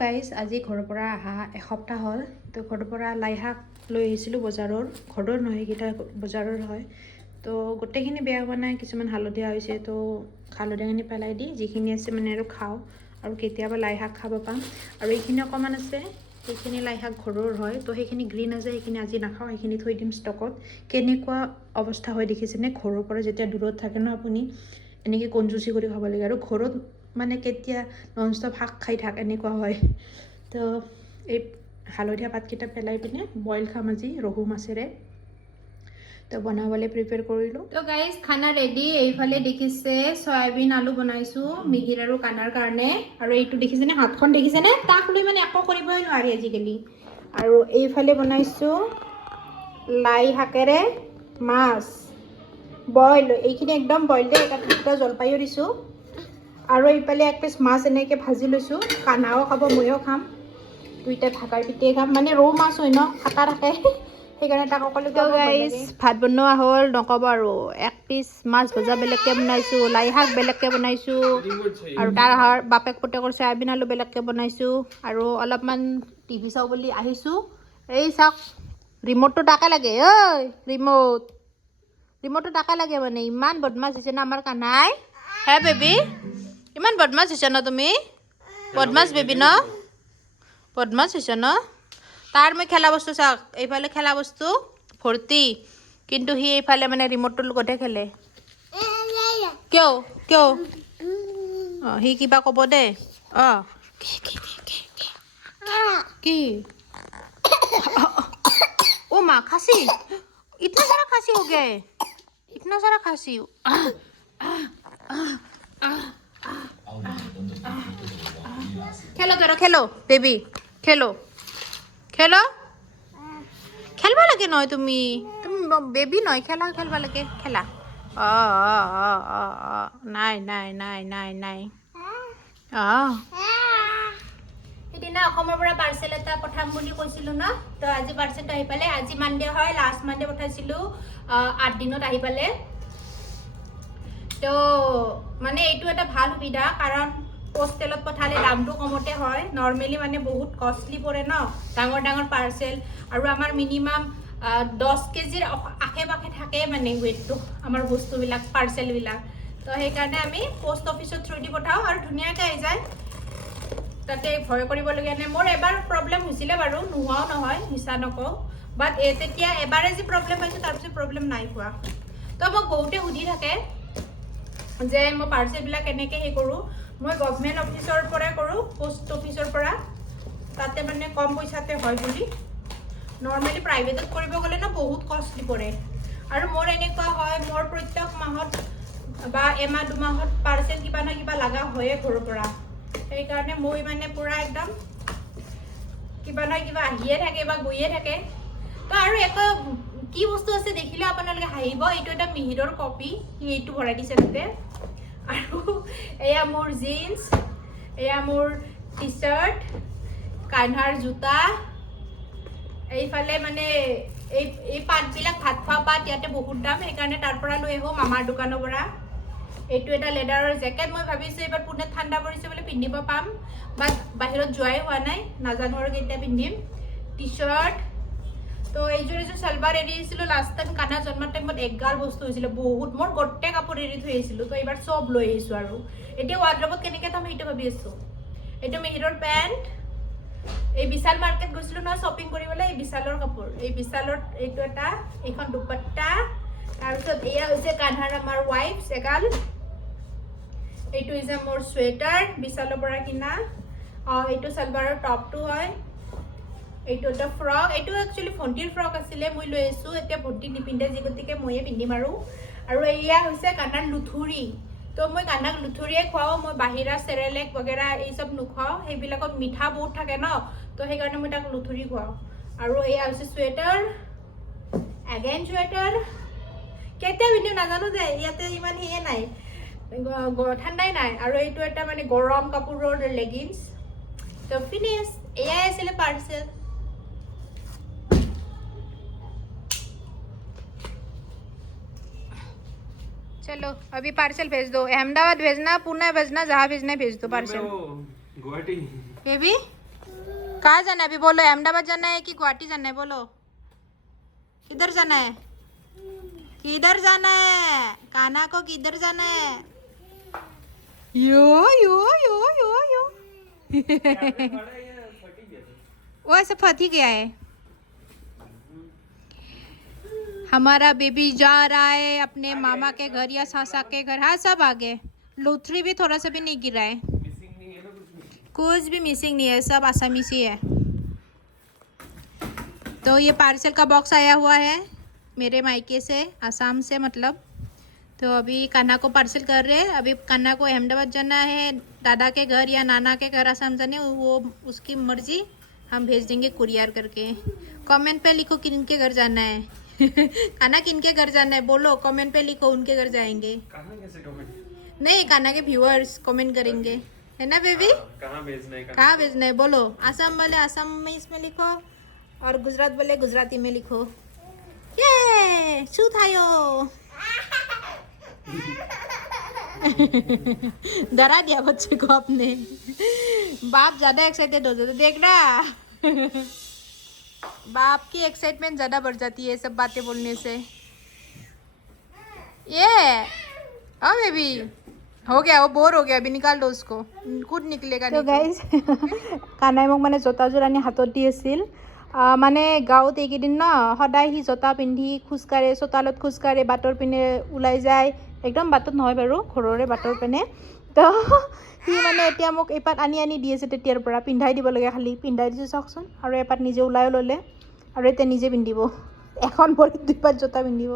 Guys আজি ঘৰৰ পৰা অহা এসপ্তাহ হ'ল তো ঘৰৰ পৰা লাই শাক লৈ আহিছিলোঁ বজাৰৰ ঘৰৰ নহয় এইকেইটা বজাৰৰ হয় তো গোটেইখিনি বেয়া হোৱা নাই কিছুমান হালধীয়া হৈছে তো হালধীয়াখিনি পেলাই দি যিখিনি আছে মানে আৰু খাওঁ আৰু কেতিয়াবা লাই শাক খাব পাম আৰু এইখিনি অকণমান আছে সেইখিনি লাই শাক ঘৰৰ হয় তো সেইখিনি গ্ৰীণ আছে সেইখিনি আজি নাখাওঁ সেইখিনি থৈ দিম ষ্টকত কেনেকুৱা অৱস্থা হয় দেখিছেনে ঘৰৰ পৰা যেতিয়া দূৰত থাকে ন আপুনি এনেকৈ কঞ্জুচি কৰি খাব লাগে আৰু ঘৰত মানে কেতিয়া ননষ্টপ শাক খাই থাক এনেকুৱা হয় তো এই হালধীয়া পাতকেইটা পেলাই পিনে বইল খাম আজি ৰহু মাছেৰে তো বনাবলৈ প্ৰিপেয়াৰ কৰিলোঁ তো গাইজ খানা ৰেডি এইফালে দেখিছে চয়াবিন আলু বনাইছোঁ মিহিৰ আৰু কাণাৰ কাৰণে আৰু এইটো দেখিছেনে হাতখন দেখিছেনে তাক লৈ মানে একো কৰিবই নোৱাৰি আজিকালি আৰু এইফালে বনাইছোঁ লাই শাকেৰে মাছ বইল এইখিনি একদম বইল দে এটা দুটা জলপাইও দিছোঁ আৰু এইফালে এক পিচ মাছ এনেকৈ ভাজি লৈছোঁ কানাও খাব ময়ো খাম দুইটাই ভাগাই পিটিয়ে খাম মানে ৰৌ মাছ হয় ন কাটা থাকে সেইকাৰণে তাক অকলে গাইজ ভাত বনোৱা হ'ল নক'ব আৰু এক পিচ মাছ ভজা বেলেগকৈ বনাইছোঁ লাই শাক বেলেগকৈ বনাইছোঁ আৰু তাৰ বাপেক পুতেকৰ চয়াবিন আলু বেলেগকৈ বনাইছোঁ আৰু অলপমান টিভি চাওঁ বুলি আহিছোঁ এই চাওক ৰিম'টটো তাকে লাগে ঐ ৰিম'টটো তাকে লাগে মানে ইমান বদমাছ হৈছে না আমাৰ কানাই হে বেবী ইমান বদমাছ হৈছে ন তুমি বদমাছ বেবী ন বদমাছ হৈছে ন তাৰ মই খেলা বস্তু চাওক এইফালে খেলা বস্তু ভৰ্তি কিন্তু সি এইফালে মানে ৰিম'টটোৰ লগতহে খেলে কিয় কিয় অঁ সি কিবা ক'ব দে অঁ কি ओ माँ खांसी इतना सारा खांसी हो गया है इतना सारा खांसी खेलो करो खेलो बेबी खेलो खेलो खेलवा लगे नय तुम बेबी नय खेला खेलवा लगे खेला নাই নাই নাই নাই নাই সেইদিনা অসমৰ পৰা পাৰ্চেল এটা পঠাম বুলি কৈছিলোঁ ন তো আজি পাৰ্চেলটো আহি পালে আজি মানডে হয় লাষ্ট মানডে পঠাইছিলোঁ 8 দিনত আহি পালে তো মানে এইটো এটা ভাল সুবিধা কাৰণ পোষ্টেলত পঠালে দামটো কমতে হয় নৰ্মেলি মানে বহুত কষ্টলি পৰে ন ডাঙৰ ডাঙৰ পাৰ্চেল আৰু আমাৰ মিনিমাম 10 কেজিৰ আশে পাশে থাকে মানে ৱেটটো আমাৰ বস্তুবিলাক পাৰ্চেলবিলাক তো সেইকাৰণে আমি পোষ্ট অফিচৰ থ্ৰু দি পঠাওঁ আৰু ধুনীয়াকৈ আহি যায় তাতে ভয় কৰিবলগীয়া নাই মোৰ এবাৰ প্ৰব্লেম হৈছিলে বাৰু নোহোৱাও নহয় মিছা নকওঁ বাট তেতিয়া এবাৰে যি প্ৰব্লেম পাইছোঁ তাৰপিছত প্ৰব্লেম নাই হোৱা তো মোক বহুতে সুধি থাকে যে মই পাৰ্চেলবিলাক কেনেকৈ সেই কৰোঁ মই গভৰ্ণমেণ্ট অফিচৰ পৰাই কৰোঁ পোষ্ট অফিচৰ পৰা তাতে মানে কম পইচাতে হয় বুলি নৰ্মেলি প্ৰাইভেটত কৰিব গ'লে ন বহুত কষ্টলি পৰে আৰু মোৰ এনেকুৱা হয় মোৰ প্ৰত্যেক মাহত বা এমাহ দুমাহত পাৰ্চেল কিবা নহয় কিবা লগা হয়ে ঘৰৰ পৰা সেইকাৰণে মই মানে পুৰা একদম কিবা নহয় কিবা আহিয়ে থাকে বা গৈয়ে থাকে তো আৰু একো কি বস্তু আছে দেখিলে আপোনালোকে হাঁহিব এইটো এটা মিহিৰৰ কপি সি এইটো ভৰাই দিছে তাতে আৰু এয়া মোৰ জিন্স এয়া মোৰ টি চাৰ্ট কান্হাৰ জোতা এইফালে মানে এই পাতবিলাক ভাত খোৱা পাত ইয়াতে বহুত দাম সেইকাৰণে তাৰ পৰা লৈ আহোঁ মামাৰ দোকানৰ পৰা এইটো এটা লেডাৰৰ জেকেট মই ভাবিছোঁ এইবাৰ পুনেত ঠাণ্ডা পৰিছে বুলি পিন্ধিব পাম বাট বাহিৰত যোৱাই হোৱা নাই নাজানো আৰু কেতিয়া পিন্ধিম টি চাৰ্ট তো এইযোৰ চালৱাৰ এৰি আহিছিলোঁ লাষ্ট টাইম কানা জন্মৰ টাইমত এগাল বস্তু হৈছিলে বহুত মোৰ গোটেই কাপোৰ এৰি থৈ আহিছিলোঁ তো এইবাৰ চব লৈ আহিছোঁ আৰু এতিয়া ৱাৰ্ড্ৰবত কেনেকৈ থ'ম সেইটো ভাবি আছোঁ এইটো মিহিৰৰ পেণ্ট এই বিশাল মাৰ্কেট গৈছিলোঁ নহয় শ্বপিং কৰিবলৈ এই বিশালৰ কাপোৰ এই বিশালৰ এইটো এটা এইখন দুপট্টা তাৰপিছত এয়া হৈছে কান্হাৰ আমাৰ ৱাইফ এগাল এইটো হৈছে মোৰ চুৱেটাৰ বিশালৰ পৰা কিনা এইটো চালৱাৰৰ টপটো হয় এইটো এটা ফ্ৰক এইটো একচুৱেলি ভণ্টিৰ ফ্ৰক আছিলে মই লৈ আহিছোঁ এতিয়া ভণ্টি নিপিন্ধে যি গতিকে ময়ে পিন্ধিম আৰু এয়া হৈছে কানাৰ লুথুৰি তো মই কানাক লুথুৰিয়ে খুৱাওঁ মই বাহিৰা চেৰেলেক বগেৰা এই চব নোখুৱাওঁ সেইবিলাকত মিঠা বহুত থাকে ন তো সেইকাৰণে মই তাক লুথুৰি খুৱাওঁ আৰু এয়া হৈছে চুৱেটাৰ এগেইন চুৱেটাৰ কেতিয়া পিন্ধিম নাজানো যে ইয়াতে ইমান সেয়ে নাই ঠাণ্ডাই নাই আৰু এইটো এটা মানে গৰম কাপোৰৰ লেগিংছ তো ফিনিছ এয়াই আছিলে পাৰ্চেল चलो अभी पार्सल भेज दो अहमदाबाद भेजना पुणे भेजना जहाँ भेजना भेज दो पार्सल बेबी कहाँ जाना है अभी बोलो? अहमदाबाद जाना है कि गुवाहाटी जाना है? बोलो किधर जाना है? किधर जाना है? काना को किधर जाना है? यो यो यो यो यो वो ऐसा फट ही गया है। हमारा बेबी जा रहा है अपने मामा के घर या सासा के घर। हाँ सब आ गए। लुथरी भी थोड़ा सा भी नहीं गिरा है। कुछ भी मिसिंग नहीं है, सब आसामी सी है। तो ये पार्सल का बॉक्स आया हुआ है मेरे मायके से, आसाम से मतलब। तो अभी कान्हा को पार्सल कर रहे हैं। अभी कान्हा को अहमदाबाद जाना है, दादा के घर या नाना के घर आसाम जाने, वो उसकी मर्जी। हम भेज देंगे कुरियर करके। कमेंट पे लिखो किनके घर जाना है। कान्हा किनके घर जाना है बोलो, कमेंट पे लिखो, उनके घर जाएंगे। नहीं, कान्हा के व्यूअर्स कमेंट करेंगे, है ना बेबी? कहाँ भेजना है बोलो। आसाम वाले आसाम में इसमें लिखो, और गुजरात वाले गुजराती में लिखो। ये शू थायो। डरा दिया बच्चे को आपने। बाप ज्यादा एक्साइटेड हो जाते, देख रहा। बाप की एक्साइटमेंट ज्यादा बढ़ जाती है सब बातें बोलने से। ये ओ बेबी हो गया, वो बोर हो गया, अभी निकाल दो उसको, खुद निकलेगा। तो गाइज कानाই মোক মানে জোতাযোৰ আনি হাতত দি আছিল। মানে গাঁৱত এইকেইদিন ন সদায় সি জোতা পিন্ধি খোজকাঢ়ে, চোতালত খোজকাঢ়ে, বাটৰ পিনে ওলাই যায়। একদম বাটত নহয় বাৰু, ঘৰৰে বাটৰ পিনে। তো সি মানে এতিয়া মোক এপাত আনি আনি দি আছে তেতিয়াৰ পৰা। পিন্ধাই দিব লাগে, খালি পিন্ধাই দিছোঁ চাওকচোন। আৰু এপাত নিজে ওলাইও ল'লে, আৰু এতিয়া নিজে পিন্ধিব। এখন ভৰিত দুইপাত জোতা পিন্ধিব।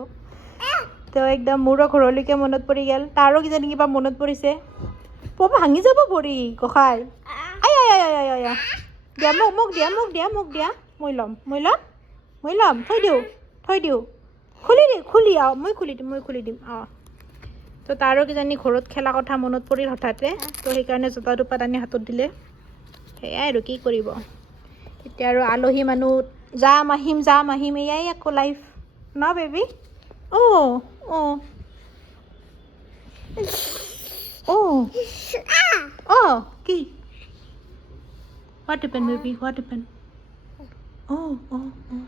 তো একদম মোৰো ঘৰলৈকে মনত পৰি গ'ল, তাৰো কিজানি কিবা মনত পৰিছে। ভাঙি যাব ভৰি গোসাঁই। আই আই আই আই আই দিয়া, মোক দিয়া, মোক দিয়া, মোক দিয়া। মই ল'ম, মই ল'ম, মই ল'ম। থৈ দিওঁ, থৈ দিওঁ। খুলি মই খুলি দিম। অঁ, তো তাৰো কিজানি ঘৰত খেলা কথা মনত পৰিল হঠাতে। তো সেইকাৰণে জোতা দুপাত আনি হাতত দিলে। সেয়াই আৰু কি কৰিব। এতিয়া আৰু আলহী মানুহ যাম আহিম, এয়াই আকৌ লাইফ ন baby? Oh, oh. Oh. Oh, কি? What happened, baby? What happened? Oh, oh, oh.